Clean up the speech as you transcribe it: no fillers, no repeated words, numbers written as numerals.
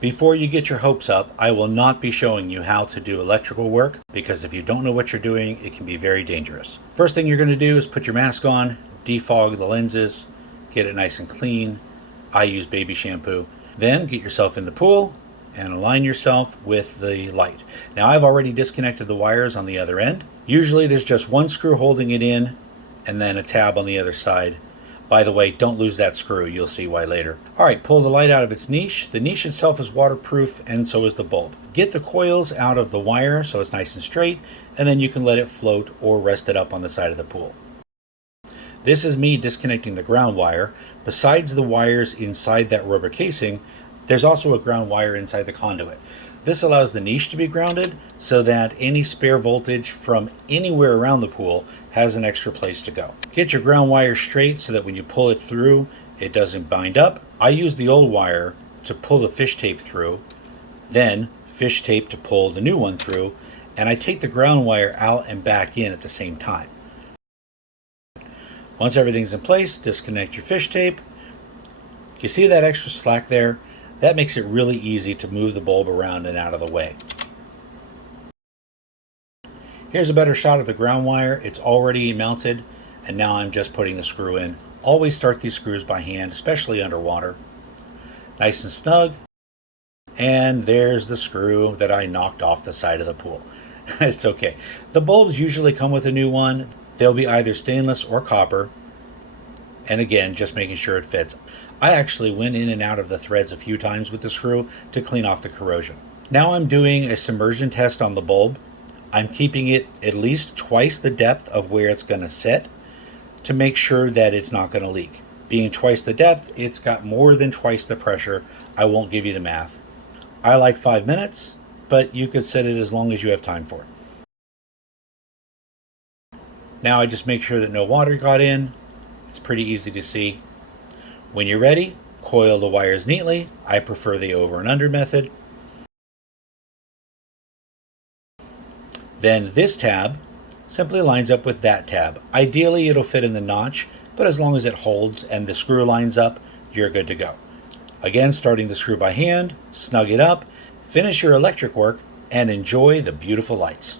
Before you get your hopes up, I will not be showing you how to do electrical work because if you don't know what you're doing, it can be very dangerous. First thing you're going to do is put your mask on, defog the lenses, get it nice and clean. I use baby shampoo. Then get yourself in the pool and align yourself with the light. Now I've already disconnected the wires on the other end. Usually there's just one screw holding it in and then a tab on the other side. By the way, don't lose that screw. You'll see why later. All right, pull the light out of its niche. The niche itself is waterproof and so is the bulb. Get the coils out of the wire so it's nice and straight, and then you can let it float or rest it up on the side of the pool. This is me disconnecting the ground wire. Besides the wires inside that rubber casing, there's also a ground wire inside the conduit. This allows the niche to be grounded so that any spare voltage from anywhere around the pool has an extra place to go. Get your ground wire straight so that when you pull it through, it doesn't bind up. I use the old wire to pull the fish tape through, then fish tape to pull the new one through, and I take the ground wire out and back in at the same time. Once everything's in place, disconnect your fish tape. You see that extra slack there? That makes it really easy to move the bulb around and out of the way. Here's a better shot of the ground wire. It's already mounted, and now I'm just putting the screw in. Always start these screws by hand, especially underwater. Nice and snug. And there's the screw that I knocked off the side of the pool. It's okay. The bulbs usually come with a new one. They'll be either stainless or copper. And again, just making sure it fits. I actually went in and out of the threads a few times with the screw to clean off the corrosion. Now I'm doing a submersion test on the bulb. I'm keeping it at least twice the depth of where it's going to sit to make sure that it's not going to leak. Being twice the depth, it's got more than twice the pressure. I won't give you the math. I like 5 minutes, but you could set it as long as you have time for it. Now I just make sure that no water got in. It's pretty easy to see. When you're ready, coil the wires neatly. I prefer the over and under method. Then this tab simply lines up with that tab. Ideally it'll fit in the notch, but as long as it holds and the screw lines up, you're good to go. Again, starting the screw by hand, snug it up, finish your electric work, and enjoy the beautiful lights.